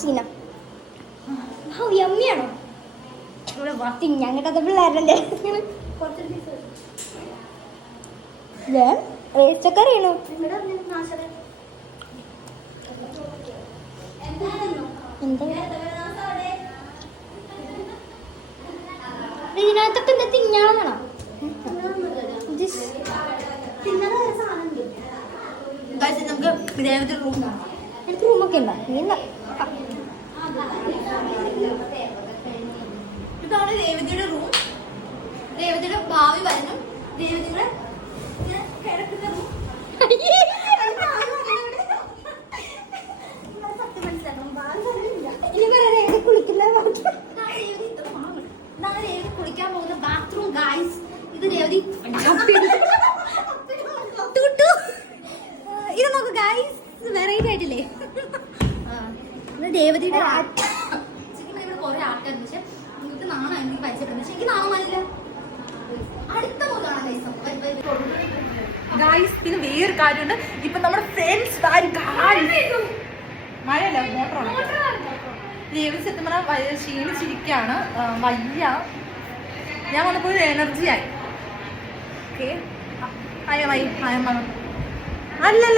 സീന യമ്മിയാണോ തിന്നാൻ കിട്ടാത്ത പിള്ളേരല്ലേ റേസ്റ്റൊക്കെ അറിയണോ ഇതിനകത്തൊക്കെ എന്താ തിന്നാണെന്നാണോ എനിക്ക് റൂമൊക്കെ ഉണ്ടോ നീ ഇതാണ് രേവതിയുടെ റൂം. രേവതിയുടെ ഭാവി വരണം. രേവതിയുടെ കിടക്കുന്ന റൂം. കുളിക്കാൻ പോകുന്ന ബാത്റൂം ഗായ്സ്. ഇത് രേവതി ഇത് നോക്ക് ഗായ്സ്, വെറൈറ്റി ആയിട്ടില്ലേ? രേവതിയുടെ കുറെ ആൾക്കാരുണ്ട്. പക്ഷെ നിങ്ങൾക്ക് നാണോ എനിക്ക് പരിചയപ്പെടുന്നത്? പക്ഷെ എനിക്ക് നാണം മനസ്സില്ല. അടുത്ത ഗായ്സ് പിന്നെ വേറൊരു കാര്യമുണ്ട്. ഇപ്പൊ നമ്മുടെ ഫ്രണ്ട്സ് മഴയല്ല മോട്ടറാണ്. രേവതി സത്യം പറഞ്ഞാൽ ക്ഷീണിച്ചിരിക്കുകയാണ്, വയ്യ. ഞാൻ വന്നപ്പോൾ ഒരു എനർജി ആയി. ഓക്കെ അല്ലല്ല